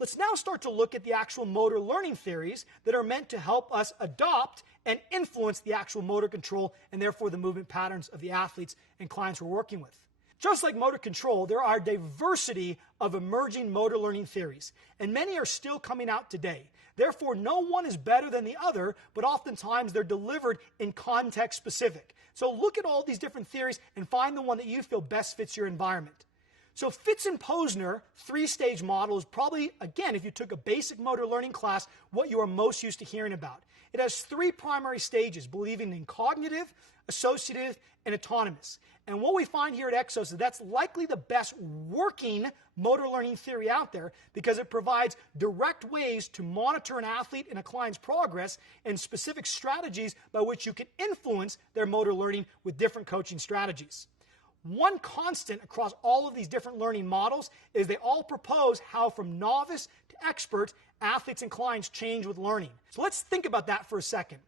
Let's now start to look at the actual motor learning theories that are meant to help us adopt and influence the actual motor control and therefore the movement patterns of the athletes and clients we're working with. Just like motor control, there are a diversity of emerging motor learning theories, and many are still coming out today. Therefore, no one is better than the other, but oftentimes they're delivered in context specific. So look at all these different theories and find the one that you feel best fits your environment. So Fitz and Posner three-stage model is probably, again, if you took a basic motor learning class, what you are most used to hearing about. It has three primary stages, believing in cognitive, associative, and autonomous. And what we find here at Exos is that's likely the best working motor learning theory out there because it provides direct ways to monitor an athlete and a client's progress and specific strategies by which you can influence their motor learning with different coaching strategies. One constant across all of these different learning models is they all propose how from novice to expert athletes and clients change with learning. So let's think about that for a second.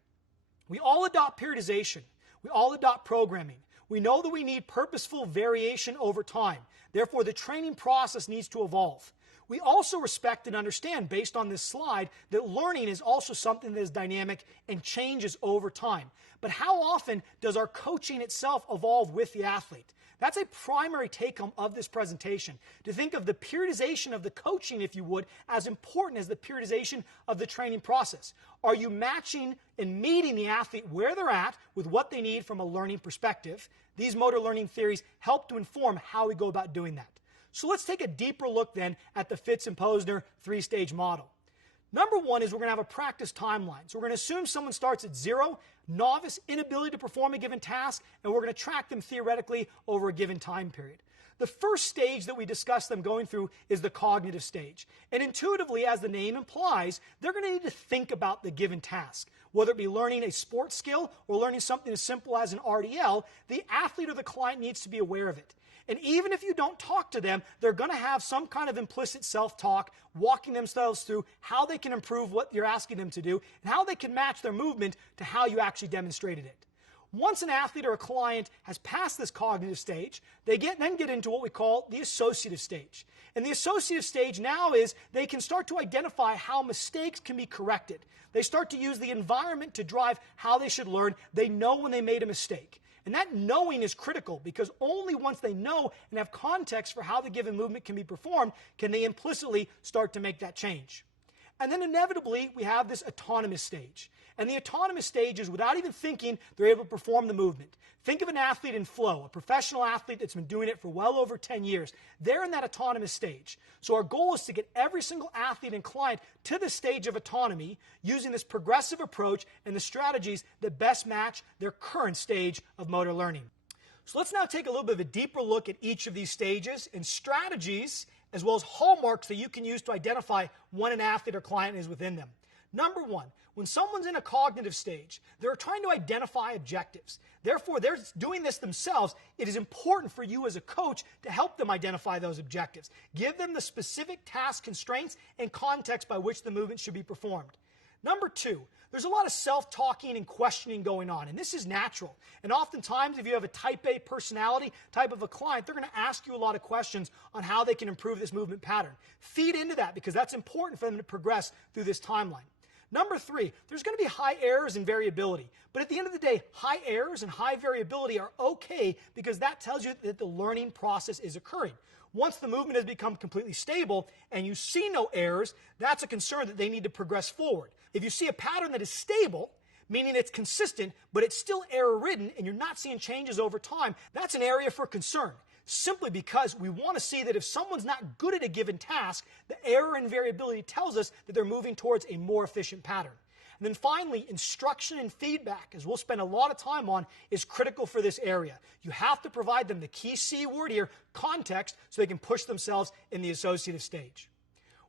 We all adopt periodization. We all adopt programming. We know that we need purposeful variation over time. Therefore, the training process needs to evolve. We also respect and understand, based on this slide, that learning is also something that is dynamic and changes over time. But how often does our coaching itself evolve with the athlete? That's a primary take-home of this presentation, to think of the periodization of the coaching, if you would, as important as the periodization of the training process. Are you matching and meeting the athlete where they're at with what they need from a learning perspective? These motor learning theories help to inform how we go about doing that. So let's take a deeper look then at the Fitz and Posner three-stage model. Number one is we're going to have a practice timeline. So we're going to assume someone starts at 0, novice, inability to perform a given task, and we're going to track them theoretically over a given time period. The first stage that we discuss them going through is the cognitive stage. And intuitively, as the name implies, they're going to need to think about the given task. Whether it be learning a sports skill or learning something as simple as an RDL, the athlete or the client needs to be aware of it. And even if you don't talk to them, they're going to have some kind of implicit self-talk, walking themselves through how they can improve what you're asking them to do and how they can match their movement to how you actually demonstrated it. Once an athlete or a client has passed this cognitive stage, they then get into what we call the associative stage. And the associative stage now is they can start to identify how mistakes can be corrected. They start to use the environment to drive how they should learn. They know when they made a mistake. And that knowing is critical because only once they know and have context for how the given movement can be performed can they implicitly start to make that change. And then inevitably, we have this autonomous stage. And the autonomous stage is without even thinking, they're able to perform the movement. Think of an athlete in flow, a professional athlete that's been doing it for well over 10 years. They're in that autonomous stage. So our goal is to get every single athlete and client to this stage of autonomy using this progressive approach and the strategies that best match their current stage of motor learning. So let's now take a little bit of a deeper look at each of these stages and strategies as well as hallmarks that you can use to identify when an athlete or client is within them. Number one, when someone's in a cognitive stage, they're trying to identify objectives. Therefore, they're doing this themselves. It is important for you as a coach to help them identify those objectives. Give them the specific task constraints and context by which the movement should be performed. Number two, there's a lot of self-talking and questioning going on, and this is natural. And oftentimes, if you have a type A personality, type of a client, they're going to ask you a lot of questions on how they can improve this movement pattern. Feed into that because that's important for them to progress through this timeline. Number three, there's going to be high errors and variability. But at the end of the day, high errors and high variability are okay because that tells you that the learning process is occurring. Once the movement has become completely stable and you see no errors, that's a concern that they need to progress forward. If you see a pattern that is stable, meaning it's consistent, but it's still error-ridden and you're not seeing changes over time, that's an area for concern. Simply because we want to see that if someone's not good at a given task, the error and variability tells us that they're moving towards a more efficient pattern. And then finally, instruction and feedback, as we'll spend a lot of time on, is critical for this area. You have to provide them the key C word here, context, so they can push themselves in the associative stage.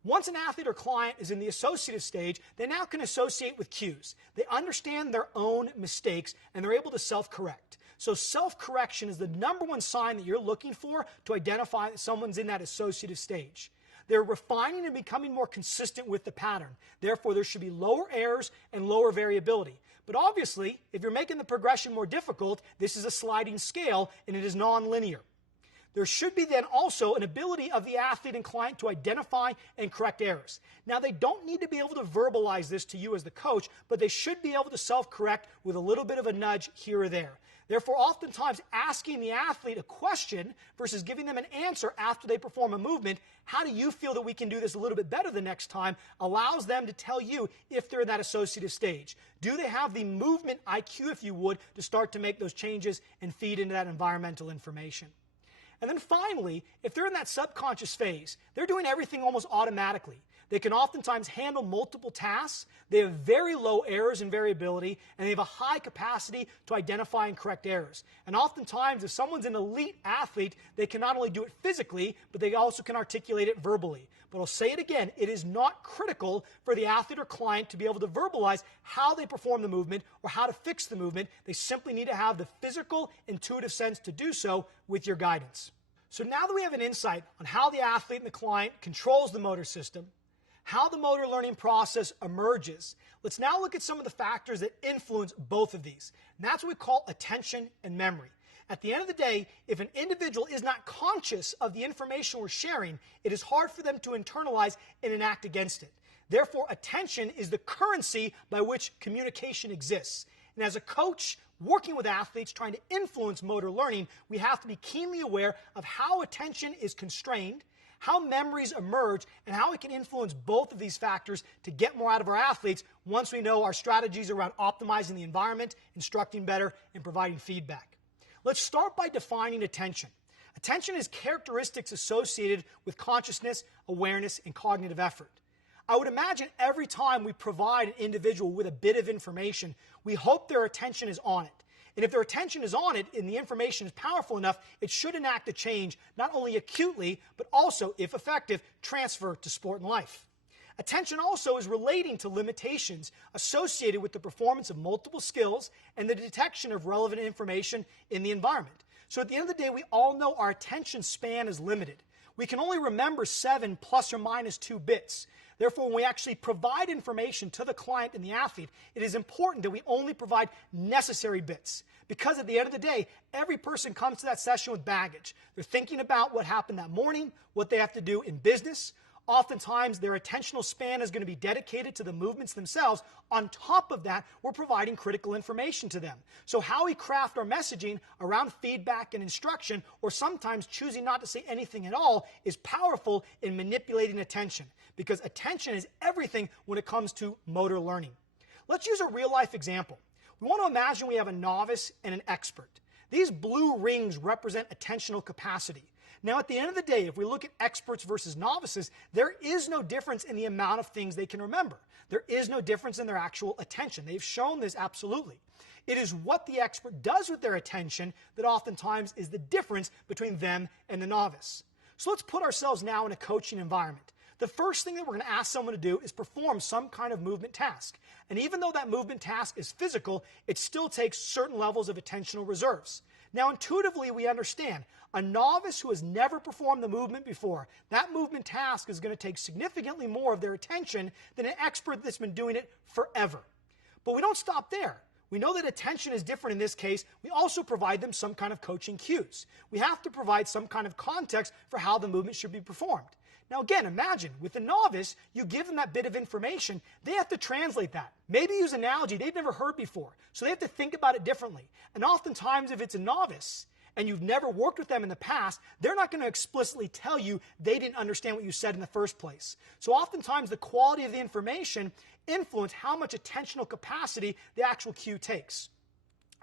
Once an athlete or client is in the associative stage, they now can associate with cues. They understand their own mistakes, and they're able to self-correct. So self-correction is the number one sign that you're looking for to identify that someone's in that associative stage. They're refining and becoming more consistent with the pattern. Therefore, there should be lower errors and lower variability. But obviously, if you're making the progression more difficult, this is a sliding scale and it is non-linear. There should be then also an ability of the athlete and client to identify and correct errors. Now, they don't need to be able to verbalize this to you as the coach, but they should be able to self-correct with a little bit of a nudge here or there. Therefore, oftentimes asking the athlete a question versus giving them an answer after they perform a movement, how do you feel that we can do this a little bit better the next time, allows them to tell you if they're in that associative stage. Do they have the movement IQ, if you would, to start to make those changes and feed into that environmental information? And then finally, if they're in that subconscious phase, they're doing everything almost automatically. They can oftentimes handle multiple tasks, they have very low errors and variability, and they have a high capacity to identify and correct errors. And oftentimes, if someone's an elite athlete, they can not only do it physically, but they also can articulate it verbally. But I'll say it again, it is not critical for the athlete or client to be able to verbalize how they perform the movement or how to fix the movement. They simply need to have the physical, intuitive sense to do so with your guidance. So now that we have an insight on how the athlete and the client controls the motor system, how the motor learning process emerges, let's now look at some of the factors that influence both of these. And that's what we call attention and memory. At the end of the day, if an individual is not conscious of the information we're sharing, it is hard for them to internalize and enact against it. Therefore, attention is the currency by which communication exists. And as a coach working with athletes trying to influence motor learning, we have to be keenly aware of how attention is constrained, how memories emerge, and how we can influence both of these factors to get more out of our athletes once we know our strategies around optimizing the environment, instructing better, and providing feedback. Let's start by defining attention. Attention is characteristics associated with consciousness, awareness, and cognitive effort. I would imagine every time we provide an individual with a bit of information, we hope their attention is on it. And if their attention is on it and the information is powerful enough, it should enact a change, not only acutely, but also, if effective, transfer to sport and life. Attention also is relating to limitations associated with the performance of multiple skills and the detection of relevant information in the environment. So at the end of the day, we all know our attention span is limited. We can only remember 7 plus or minus 2 bits. Therefore, when we actually provide information to the client and the athlete, it is important that we only provide necessary bits. Because at the end of the day, every person comes to that session with baggage. They're thinking about what happened that morning, what they have to do in business. Oftentimes, their attentional span is going to be dedicated to the movements themselves. On top of that, we're providing critical information to them. So how we craft our messaging around feedback and instruction, or sometimes choosing not to say anything at all, is powerful in manipulating attention, because attention is everything when it comes to motor learning. Let's use a real-life example. We want to imagine we have a novice and an expert. These blue rings represent attentional capacity. Now, at the end of the day, if we look at experts versus novices, there is no difference in the amount of things they can remember. There is no difference in their actual attention. They've shown this absolutely. It is what the expert does with their attention that oftentimes is the difference between them and the novice. So let's put ourselves now in a coaching environment. The first thing that we're going to ask someone to do is perform some kind of movement task. And even though that movement task is physical, it still takes certain levels of attentional reserves. Now, intuitively, we understand a novice who has never performed the movement before, that movement task is going to take significantly more of their attention than an expert that's been doing it forever. But we don't stop there. We know that attention is different in this case. We also provide them some kind of coaching cues. We have to provide some kind of context for how the movement should be performed. Now again, imagine, with a novice, you give them that bit of information, they have to translate that. Maybe use an analogy they've never heard before, so they have to think about it differently. And oftentimes, if it's a novice, and you've never worked with them in the past, they're not going to explicitly tell you they didn't understand what you said in the first place. So oftentimes, the quality of the information influence how much attentional capacity the actual cue takes.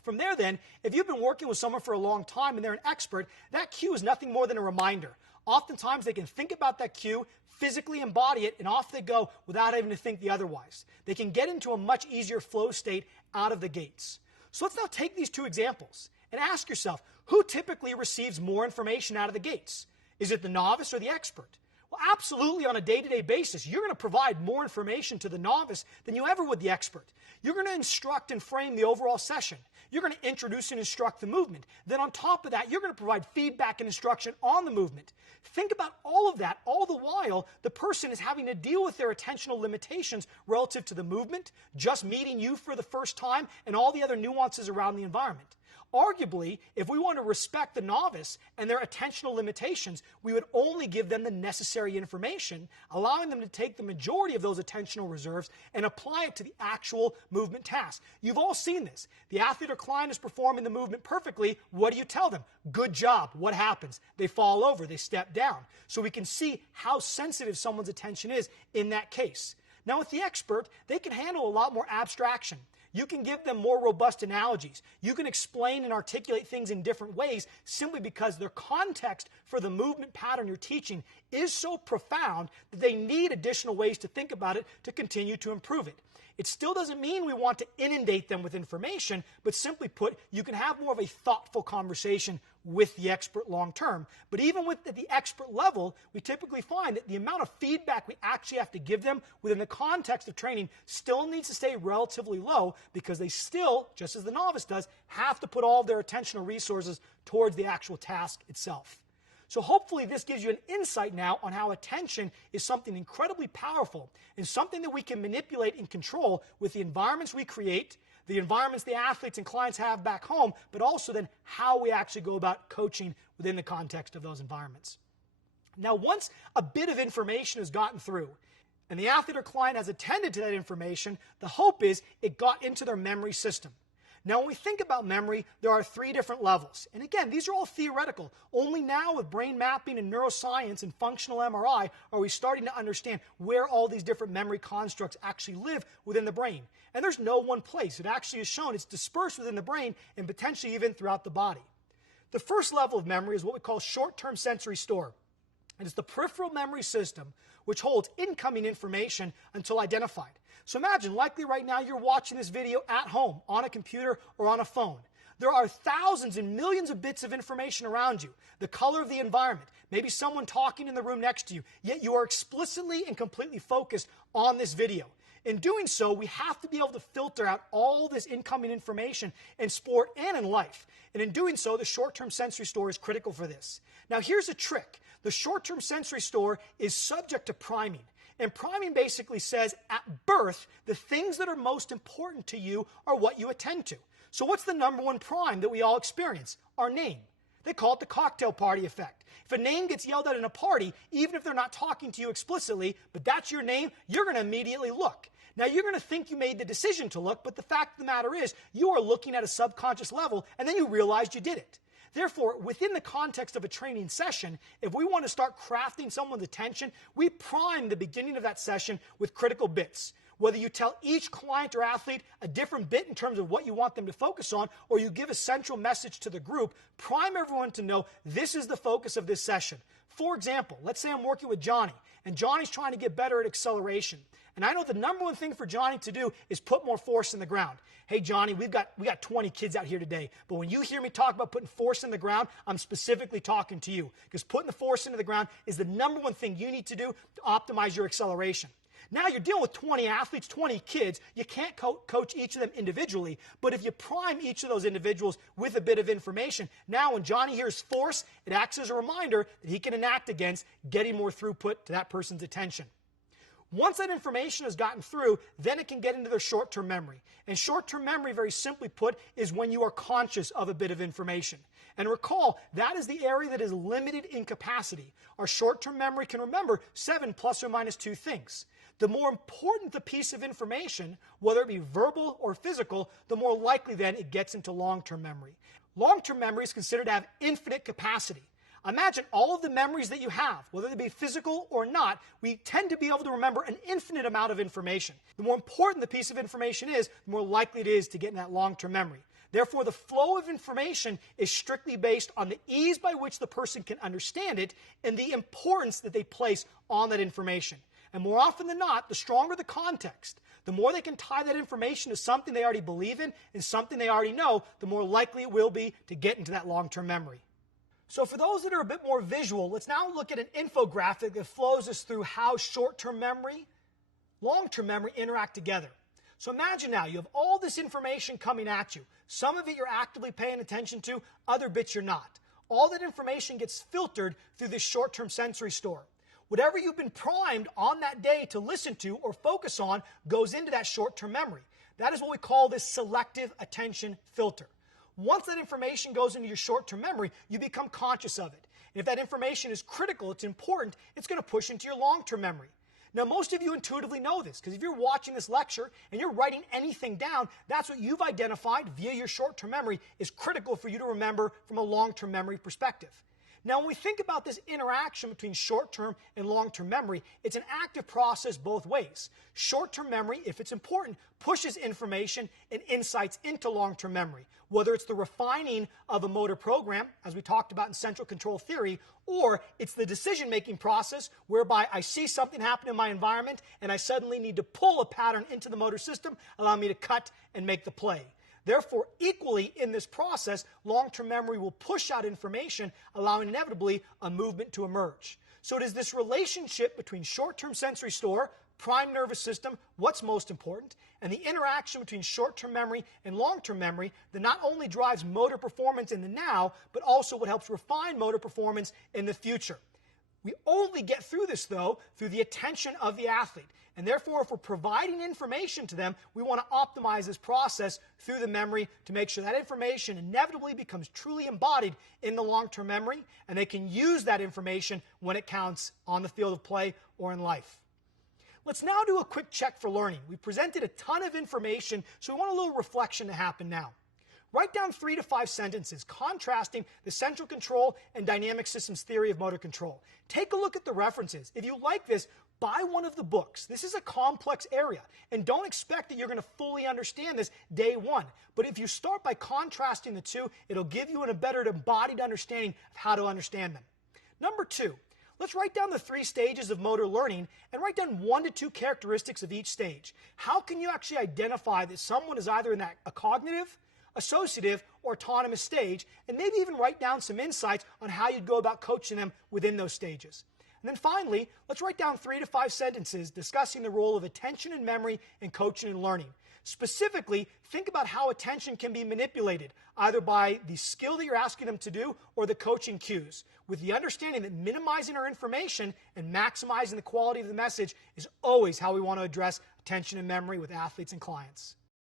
From there then, if you've been working with someone for a long time and they're an expert, that cue is nothing more than a reminder. Oftentimes, they can think about that cue, physically embody it, and off they go without having to think the otherwise. They can get into a much easier flow state out of the gates. So let's now take these two examples and ask yourself, who typically receives more information out of the gates? Is it the novice or the expert? Well, absolutely, on a day-to-day basis, you're going to provide more information to the novice than you ever would the expert. You're going to instruct and frame the overall session. You're going to introduce and instruct the movement. Then on top of that, you're going to provide feedback and instruction on the movement. Think about all of that, all the while the person is having to deal with their attentional limitations relative to the movement, just meeting you for the first time, and all the other nuances around the environment. Arguably, if we want to respect the novice and their attentional limitations, we would only give them the necessary information, allowing them to take the majority of those attentional reserves and apply it to the actual movement task. You've all seen this. The athlete or client is performing the movement perfectly. What do you tell them? Good job. What happens? They fall over. They step down. So we can see how sensitive someone's attention is in that case. Now with the expert, they can handle a lot more abstraction. You can give them more robust analogies. You can explain and articulate things in different ways simply because their context for the movement pattern you're teaching is so profound that they need additional ways to think about it to continue to improve it. It still doesn't mean we want to inundate them with information, but simply put, you can have more of a thoughtful conversation with the expert long term. But even at the expert level, we typically find that the amount of feedback we actually have to give them within the context of training still needs to stay relatively low because they still, just as the novice does, have to put all of their attentional resources towards the actual task itself. So hopefully this gives you an insight now on how attention is something incredibly powerful and something that we can manipulate and control with the environments we create, the environments the athletes and clients have back home, but also then how we actually go about coaching within the context of those environments. Now, once a bit of information has gotten through and the athlete or client has attended to that information, the hope is it got into their memory system. Now, when we think about memory, there are 3 different levels. And again, these are all theoretical. Only now with brain mapping and neuroscience and functional MRI are we starting to understand where all these different memory constructs actually live within the brain. And there's no one place. It actually is shown it's dispersed within the brain and potentially even throughout the body. The first level of memory is what we call short-term sensory store. And it's the peripheral memory system which holds incoming information until identified. So imagine, likely right now you're watching this video at home, on a computer or on a phone. There are thousands and millions of bits of information around you. The color of the environment, maybe someone talking in the room next to you, yet you are explicitly and completely focused on this video. In doing so, we have to be able to filter out all this incoming information in sport and in life. And in doing so, the short-term sensory store is critical for this. Now here's a trick. The short-term sensory store is subject to priming. And priming basically says, at birth, the things that are most important to you are what you attend to. So what's the number one prime that we all experience? Our name. They call it the cocktail party effect. If a name gets yelled at in a party, even if they're not talking to you explicitly, but that's your name, you're going to immediately look. Now, you're going to think you made the decision to look, but the fact of the matter is, you are looking at a subconscious level, and then you realized you did it. Therefore, within the context of a training session, if we want to start crafting someone's attention, we prime the beginning of that session with critical bits. Whether you tell each client or athlete a different bit in terms of what you want them to focus on, or you give a central message to the group, prime everyone to know this is the focus of this session. For example, let's say I'm working with Johnny, and Johnny's trying to get better at acceleration. And I know the number one thing for Johnny to do is put more force in the ground. Hey, Johnny, we got 20 kids out here today, but when you hear me talk about putting force in the ground, I'm specifically talking to you, because putting the force into the ground is the number one thing you need to do to optimize your acceleration. Now you're dealing with 20 athletes, 20 kids. You can't coach each of them individually, but if you prime each of those individuals with a bit of information, now when Johnny hears force, it acts as a reminder that he can enact against getting more throughput to that person's attention. Once that information has gotten through, then it can get into their short-term memory. And short-term memory, very simply put, is when you are conscious of a bit of information. And recall, that is the area that is limited in capacity. Our short-term memory can remember 7 plus or minus 2 things. The more important the piece of information, whether it be verbal or physical, the more likely then it gets into long-term memory. Long-term memory is considered to have infinite capacity. Imagine all of the memories that you have, whether they be physical or not, we tend to be able to remember an infinite amount of information. The more important the piece of information is, the more likely it is to get in that long-term memory. Therefore, the flow of information is strictly based on the ease by which the person can understand it and the importance that they place on that information. And more often than not, the stronger the context, the more they can tie that information to something they already believe in and something they already know, the more likely it will be to get into that long-term memory. So for those that are a bit more visual, let's now look at an infographic that flows us through how short-term memory, long-term memory interact together. So imagine now you have all this information coming at you. Some of it you're actively paying attention to, other bits you're not. All that information gets filtered through this short-term sensory store. Whatever you've been primed on that day to listen to or focus on goes into that short-term memory. That is what we call this selective attention filter. Once that information goes into your short-term memory, you become conscious of it. And if that information is critical, it's important, it's going to push into your long-term memory. Now, most of you intuitively know this, because if you're watching this lecture and you're writing anything down, that's what you've identified via your short-term memory is critical for you to remember from a long-term memory perspective. Now, when we think about this interaction between short-term and long-term memory, it's an active process both ways. Short-term memory, if it's important, pushes information and insights into long-term memory, whether it's the refining of a motor program, as we talked about in central control theory, or it's the decision-making process whereby I see something happen in my environment and I suddenly need to pull a pattern into the motor system, allow me to cut and make the play. Therefore, equally in this process, long-term memory will push out information, allowing inevitably a movement to emerge. So it is this relationship between short-term sensory store, prime nervous system, what's most important, and the interaction between short-term memory and long-term memory that not only drives motor performance in the now, but also what helps refine motor performance in the future. We only get through this, though, through the attention of the athlete. And therefore, if we're providing information to them, we want to optimize this process through the memory to make sure that information inevitably becomes truly embodied in the long-term memory, and they can use that information when it counts on the field of play or in life. Let's now do a quick check for learning. We presented a ton of information, so we want a little reflection to happen now. Write down 3 to 5 sentences contrasting the central control and dynamic systems theory of motor control. Take a look at the references. If you like this, buy one of the books. This is a complex area, and don't expect that you're going to fully understand this day one. But if you start by contrasting the two, it'll give you a better embodied understanding of how to understand them. Number 2, let's write down the 3 stages of motor learning and write down 1 to 2 characteristics of each stage. How can you actually identify that someone is either in a cognitive, associative, or autonomous stage, and maybe even write down some insights on how you'd go about coaching them within those stages. And then finally, let's write down 3 to 5 sentences discussing the role of attention and memory in coaching and learning. Specifically, think about how attention can be manipulated, either by the skill that you're asking them to do or the coaching cues, with the understanding that minimizing our information and maximizing the quality of the message is always how we want to address attention and memory with athletes and clients.